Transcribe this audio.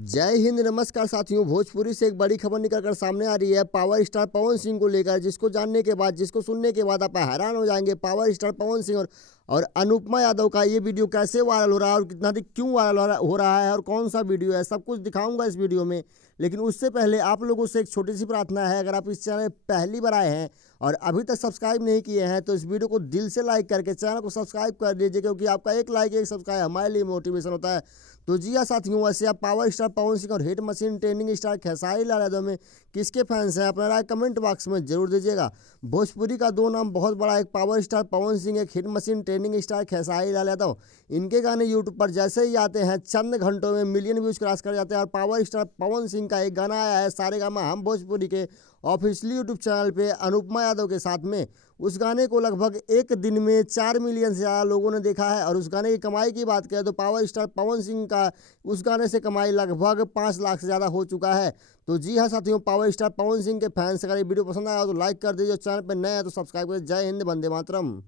जय हिंद, नमस्कार साथियों। भोजपुरी से एक बड़ी खबर निकल कर सामने आ रही है पावर स्टार पवन सिंह को लेकर, जिसको जानने के बाद, जिसको सुनने के बाद आप हैरान हो जाएंगे। पावर स्टार पवन सिंह और अनुपमा यादव का ये वीडियो कैसे वायरल हो रहा है और कितना दिन क्यों वायरल हो रहा है और कौन सा वीडियो है, सब कुछ दिखाऊंगा इस वीडियो में। लेकिन उससे पहले आप लोगों से एक छोटी सी प्रार्थना है, अगर आप इस चैनल पहली बार आए हैं और अभी तक सब्सक्राइब नहीं किए हैं तो इस वीडियो को दिल से लाइक करके चैनल को सब्सक्राइब कर दीजिए, क्योंकि आपका एक लाइक एक सब्सक्राइब हमारे लिए मोटिवेशन होता है। तो जी हाँ साथियों, वैसे आप पावर स्टार पवन सिंह और hit machine trending star Khesari Lal Yadav में किसके फैंस हैं, अपना राय कमेंट बॉक्स में जरूर दीजिएगा। भोजपुरी का दो नाम बहुत बड़ा, एक पावर स्टार पवन सिंह, एक hit machine trending star Khesari Lal Yadav. इनके गाने यूट्यूब पर जैसे ही आते हैं चंद घंटों में मिलियन व्यूज क्रॉस कर जाते हैं। और पावर स्टार पवन सिंह का एक गाना आया है सारेगामा हम भोजपुरी के ऑफिशियल यूट्यूब चैनल पे अनुपमा यादव के साथ में। उस गाने को लगभग एक दिन में 4 मिलियन से ज़्यादा लोगों ने देखा है। और उस गाने की कमाई की बात करें तो पावर स्टार पवन सिंह का उस गाने से कमाई लगभग 5 लाख से ज़्यादा हो चुका है। तो जी हाँ साथियों, पावर स्टार पवन सिंह के फैंस अगर ये वीडियो पसंद आया तो लाइक कर दीजिए, चैनल पर नए हैं तो सब्सक्राइब करिए। जय हिंद, वंदे मातरम।